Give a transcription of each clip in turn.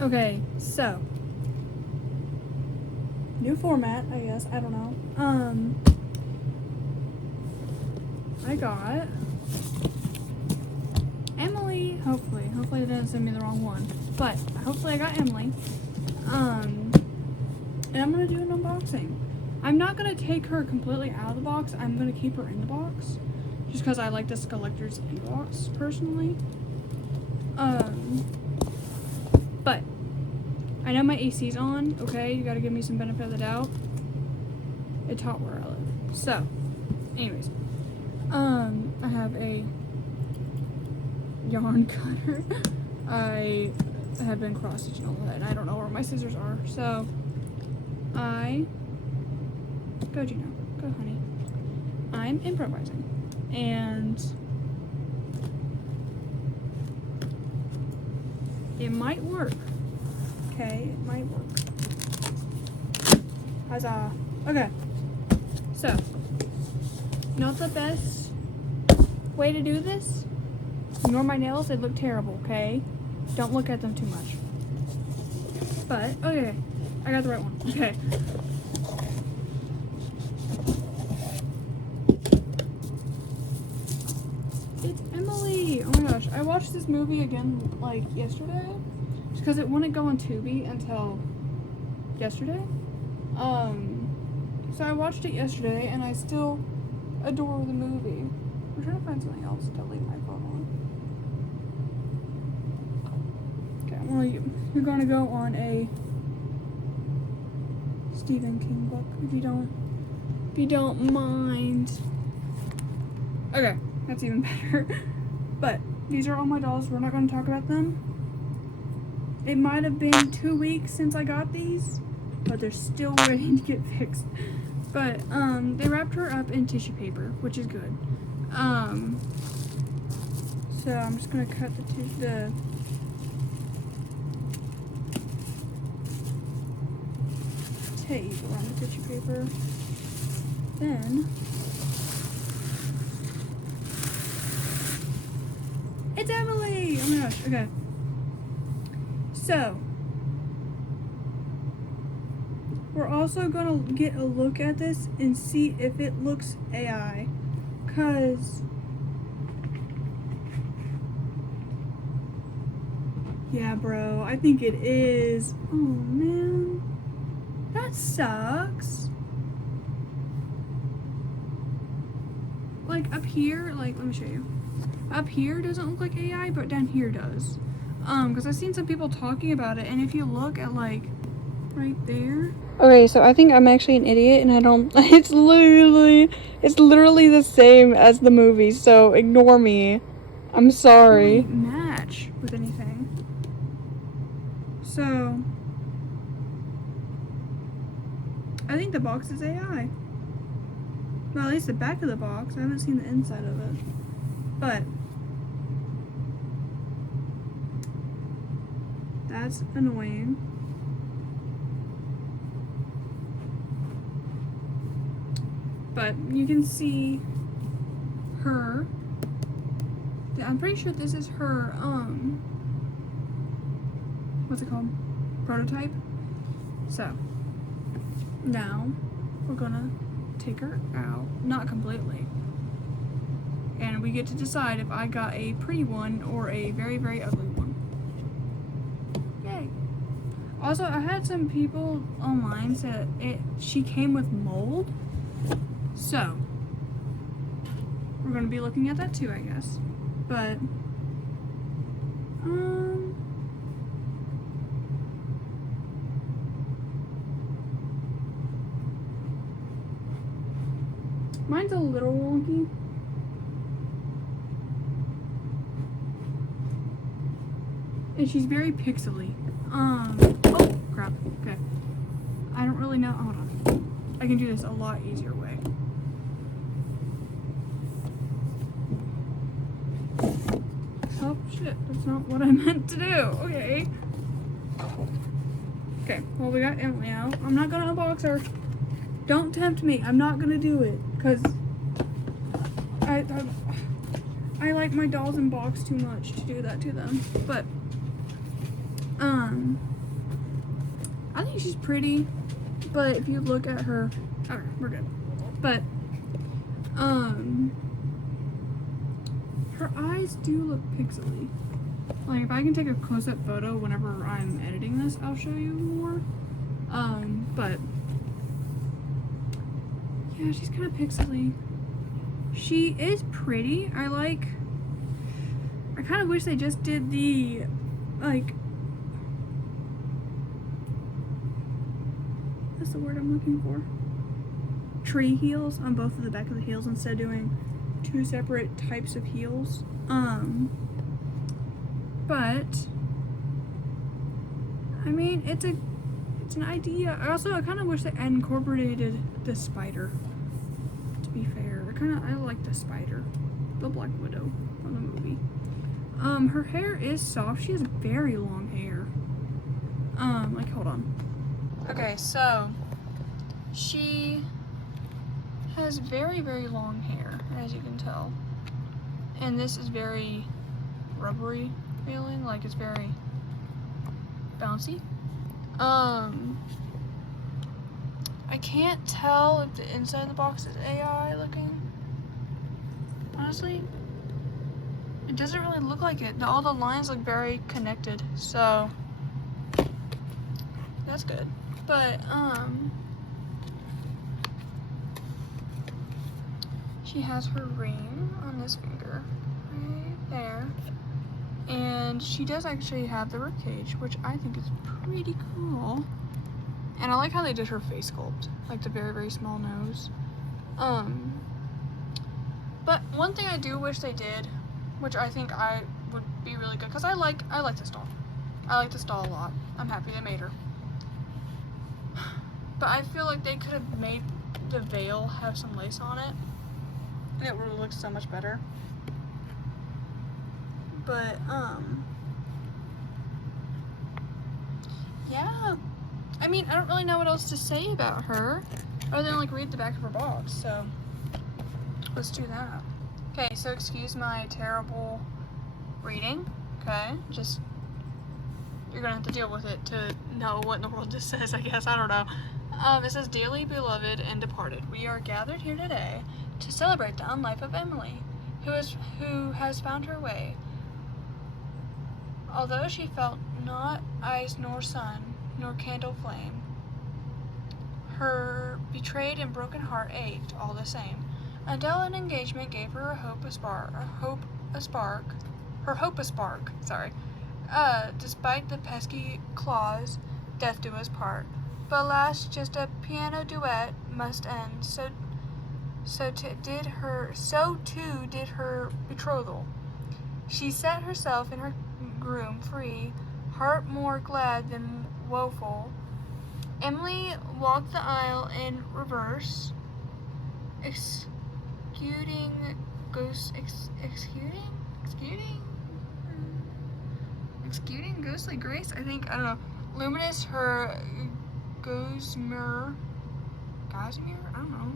Okay, so new format, I guess. I don't know. I got Emily. Hopefully it didn't send me the wrong one. But hopefully I got Emily. And I'm gonna do an unboxing. I'm not gonna take her completely out of the box. I'm gonna keep her in the box, just because I like this collector's inbox personally. But I know my AC's on. Okay, you gotta give me some benefit of the doubt. It's hot where I live. So, anyways, I have a yarn cutter. I have been cross stitching all that, and I don't know where my scissors are. So, go Gino, go honey. I'm improvising, and it might work. Okay, it might work. Huzzah. Okay. So, not the best way to do this. Ignore my nails, they look terrible, okay? Don't look at them too much. But, okay, I got the right one. Okay. It's Emily! Oh my gosh, I watched this movie again, like, yesterday. Just because it wouldn't go on Tubi until yesterday. So I watched it yesterday, and I still adore the movie. I'm trying to find something else to leave my phone on. Okay, well, you're gonna go on a Stephen King book if you don't mind. Okay, that's even better. But these are all my dolls. We're not gonna talk about them. It might have been 2 weeks since I got these, but they're still waiting to get fixed. But they wrapped her up in tissue paper, which is good. So I'm just gonna cut the tape around the tissue paper. Then it's Emily! Oh my gosh, okay. So we're also gonna get a look at this and see if it looks AI. Cause yeah, bro, I think it is. Oh man, that sucks. Like up here, like let me show you. Up here doesn't look like AI, but down here does. Because I've seen some people talking about it, and if you look at like right there. Okay, so I think I'm actually an idiot, and I don't. It's literally the same as the movie. So ignore me. I'm sorry. It doesn't match with anything. So I think the box is AI. Well, at least the back of the box. I haven't seen the inside of it, but that's annoying. But you can see her. I'm pretty sure this is her, what's it called? Prototype. So, now we're gonna take her out. Not completely. And we get to decide if I got a pretty one or a very, very ugly one. Yay. Also, I had some people online say she came with mold. So, we're going to be looking at that too, I guess. But, mine's a little wonky. And she's very pixely. Oh, crap. Okay. I don't really know. Hold on. I can do this a lot easier way. Oh, shit. That's not what I meant to do. Okay. Okay. Well, we got Emily out. I'm not going to unbox her. Don't tempt me. I'm not going to do it. Because I like my dolls in box too much to do that to them. But, think she's pretty, but if you look at her, alright, we're good. But, her eyes do look pixely. Like, if I can take a close-up photo whenever I'm editing this, I'll show you more. But, yeah, she's kind of pixely. She is pretty. I kind of wish they just did the, like, what's the word I'm looking for? Tree heels on both of the back of the heels instead of doing 2 separate types of heels. But I mean, it's an idea. I kind of wish they incorporated the spider. To be fair, I like the spider, the Black Widow from the movie. Her hair is soft. She has very long hair. Like, hold on. Okay, so she has very, very long hair, as you can tell. And this is very rubbery feeling, like it's very bouncy. I can't tell if the inside of the box is AI looking. Honestly, it doesn't really look like it. All the lines look very connected, so that's good. But, she has her ring on this finger, right there. And she does actually have the ribcage, which I think is pretty cool. And I like how they did her face sculpt, like the very, very small nose. But one thing I do wish they did, which I think I would be really good, because I like this doll. I like this doll a lot. I'm happy they made her. But I feel like they could have made the veil have some lace on it, and it would look so much better. But, yeah. I mean, I don't really know what else to say about her, other than, like, read the back of her box, so let's do that. Okay, so excuse my terrible reading, okay? Just, you're gonna have to deal with it to know what in the world this says, I guess. I don't know. It says, "Dearly beloved and departed, we are gathered here today to celebrate the unlife of Emily, who has found her way. Although she felt not eyes nor sun, nor candle flame, her betrayed and broken heart ached all the same, until an engagement gave her her hope a spark. Despite the pesky clause, death do us part. But alas, just a piano duet must end. So too did her betrothal. She set herself and her groom free, heart more glad than woeful. Emily walked the aisle in reverse, executing ghostly grace. I don't know. Luminous her gossamer. I don't know.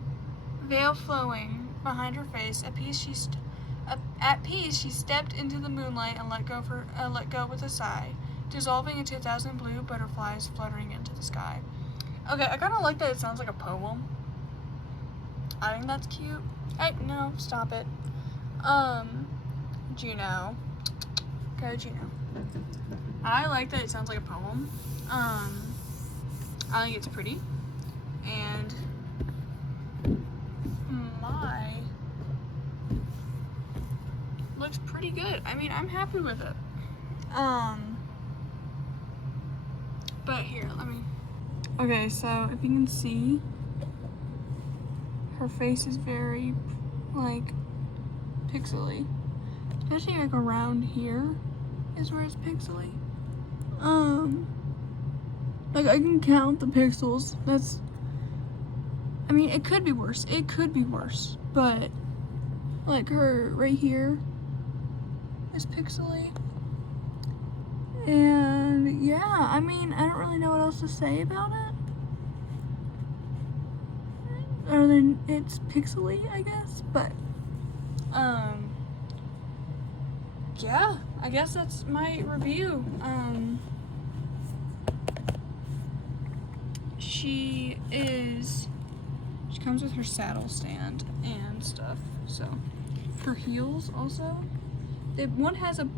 Veil flowing behind her face. At peace, she stepped into the moonlight and let go with a sigh, dissolving into 1,000 blue butterflies fluttering into the sky. Okay, I kind of like that it sounds like a poem. I think that's cute. No, stop it. Juno. Go Juno. I like that it sounds like a poem. I think it's pretty. And looks pretty good. I mean, I'm happy with it. But here, okay, so if you can see, her face is very, like, pixely. Especially, like, around here is where it's pixely. Like, I can count the pixels. I mean, it could be worse. But, like, her right here is pixely. And, yeah, I mean, I don't really know what else to say about it. Other than it's pixely, I guess. But, yeah, I guess that's my review. she comes with her saddle stand and stuff. So her heels also, one has a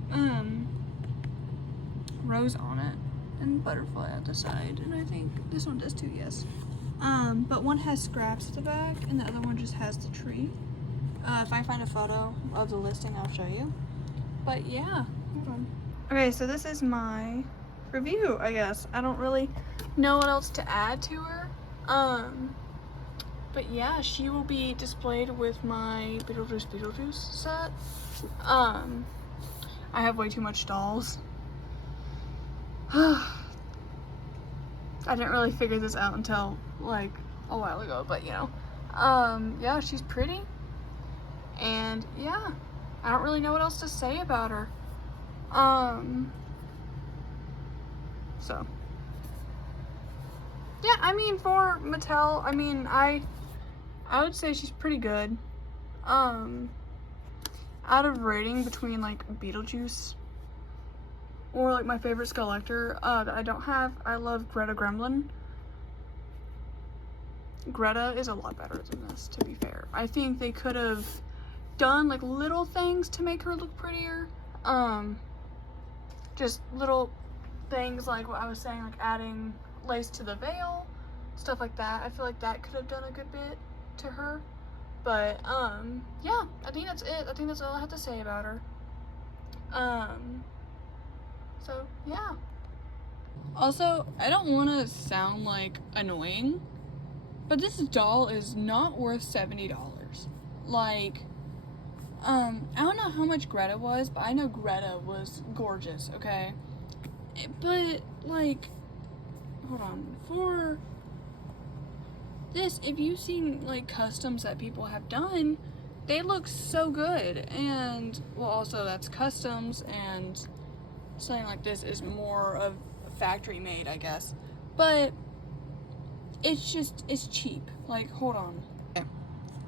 rose on it and butterfly at the side, and I think this one does too, yes. But one has scraps at the back and the other one just has the tree. If I find a photo of the listing, I'll show you. But yeah, hold on. Okay, so this is my review, I guess. I don't really know what else to add to her. But yeah, she will be displayed with my Beetlejuice set. I have way too much dolls. I didn't really figure this out until like a while ago, but you know. Yeah, she's pretty. And yeah, I don't really know what else to say about her. So yeah, I mean, for Mattel, I mean, I would say she's pretty good. Out of rating between like Beetlejuice or like my favorite Skullactor that I don't have, I love Greta Gremlin. Greta is a lot better than this, to be fair. I think they could have done like little things to make her look prettier. Just little things like what I was saying, like adding lace to the veil, stuff like that. I feel like that could have done a good bit to her. But yeah, I think that's it. I think that's all I have to say about her. So yeah. Also, I don't want to sound like annoying, but this doll is not worth $70. Like, I don't know how much Greta was, but I know Greta was gorgeous, okay? But, like, hold on, for this, if you've seen, like, customs that people have done, they look so good. And, well, also, that's customs, and something like this is more of factory made, I guess. But it's just, it's cheap. Like, hold on. Okay.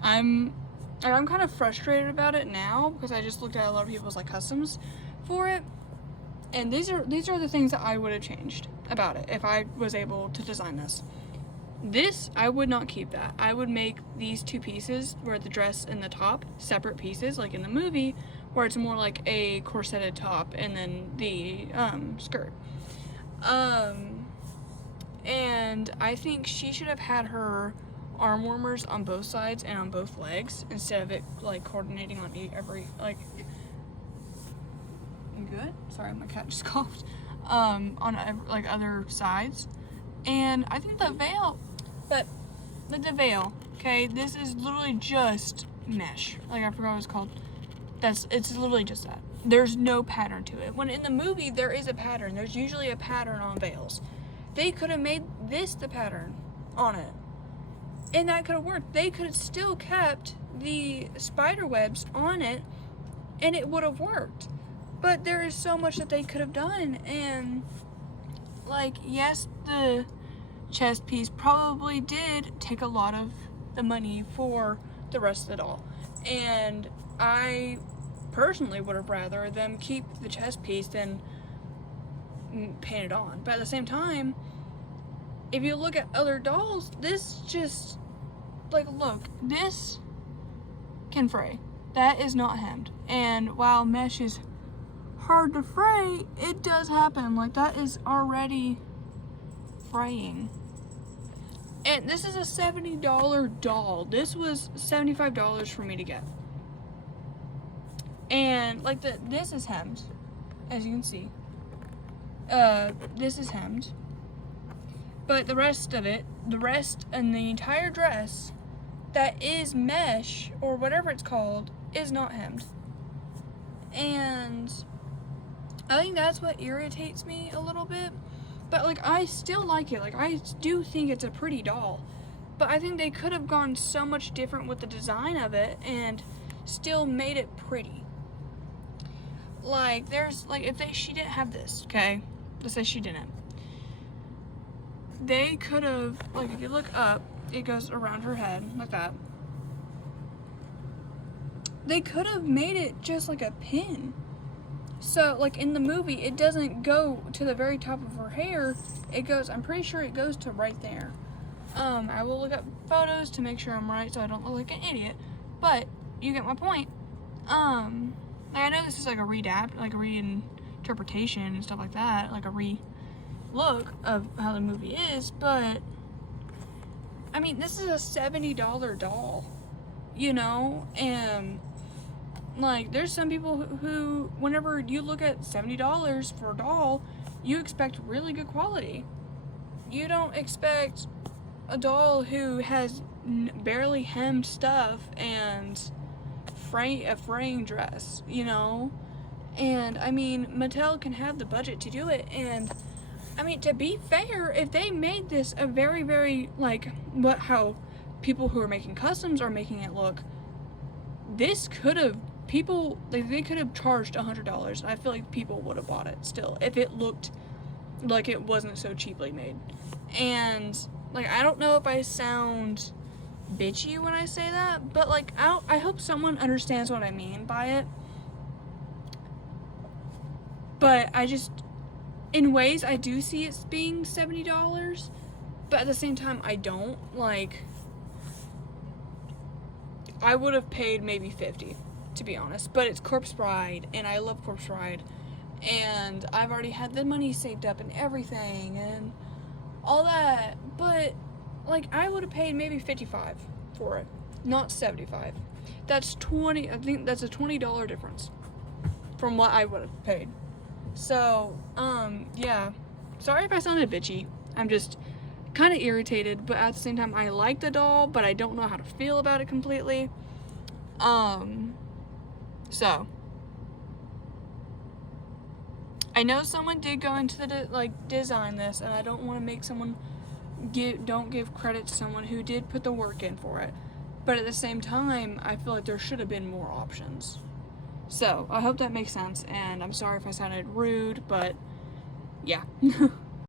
I'm kind of frustrated about it now because I just looked at a lot of people's like customs for it, and these are the things that I would have changed about it if I was able to design this. This, I would not keep that. I would make these two pieces, where the dress and the top, separate pieces, like in the movie, where it's more like a corseted top and then the skirt. And I think she should have had her arm warmers on both sides and on both legs instead of it like coordinating on every, like, you good? Sorry, my cat just coughed. On like other sides. And I think the veil, okay, this is literally just mesh. Like, I forgot what it's called. It's literally just that. There's no pattern to it. When in the movie there is a pattern. There's usually a pattern on veils. They could have made this the pattern on it, and that could have worked. They could have still kept the spider webs on it, and it would have worked. But there is so much that they could have done, and like, yes, the chest piece probably did take a lot of the money for the rest of it all, and I personally would have rather them keep the chest piece than paint it on. But at the same time, if you look at other dolls, this just, like, look, this can fray. That is not hemmed. And while mesh is hard to fray, it does happen. Like, that is already fraying. And this is a $70 doll. This was $75 for me to get. And like, this is hemmed, as you can see. This is hemmed. But the rest of it, and the entire dress that is mesh, or whatever it's called, is not hemmed. And I think that's what irritates me a little bit. But like, I still like it. Like, I do think it's a pretty doll. But I think they could have gone so much different with the design of it and still made it pretty. Like, there's, like, if she didn't have this, okay? Let's say she didn't. They could have, like, if you look up, it goes around her head, like that. They could have made it just like a pin. So, like, in the movie, it doesn't go to the very top of her hair. It goes, I'm pretty sure it goes to right there. I will look up photos to make sure I'm right so I don't look like an idiot, but you get my point. Like, I know this is like a like a reinterpretation and stuff like that, like a re-look of how the movie is, but I mean, this is a $70 doll, you know, and like, there's some people who, whenever you look at $70 for a doll, you expect really good quality. You don't expect a doll who has barely hemmed stuff and a fraying dress, you know? And, I mean, Mattel can have the budget to do it, and, I mean, to be fair, if they made this a very, very, like, how people who are making customs are making it look, this could have, people, like, they could have charged $100, and I feel like people would have bought it still, if it looked like it wasn't so cheaply made. And, like, I don't know if I sound bitchy when I say that, but, like, I hope someone understands what I mean by it. But I just, in ways, I do see it being $70, but at the same time, I don't. Like, I would have paid maybe $50, to be honest, but it's Corpse Bride, and I love Corpse Bride, and I've already had the money saved up and everything, and all that, but, like, I would have paid maybe $55 for it, not $75. That's I think that's a $20 difference from what I would have paid. So, yeah, sorry if I sounded bitchy. I'm just kind of irritated, but at the same time, I like the doll, but I don't know how to feel about it completely. So, I know someone did go into the, design this, and I don't want to make someone don't give credit to someone who did put the work in for it. But at the same time, I feel like there should have been more options. So, I hope that makes sense, and I'm sorry if I sounded rude, but yeah.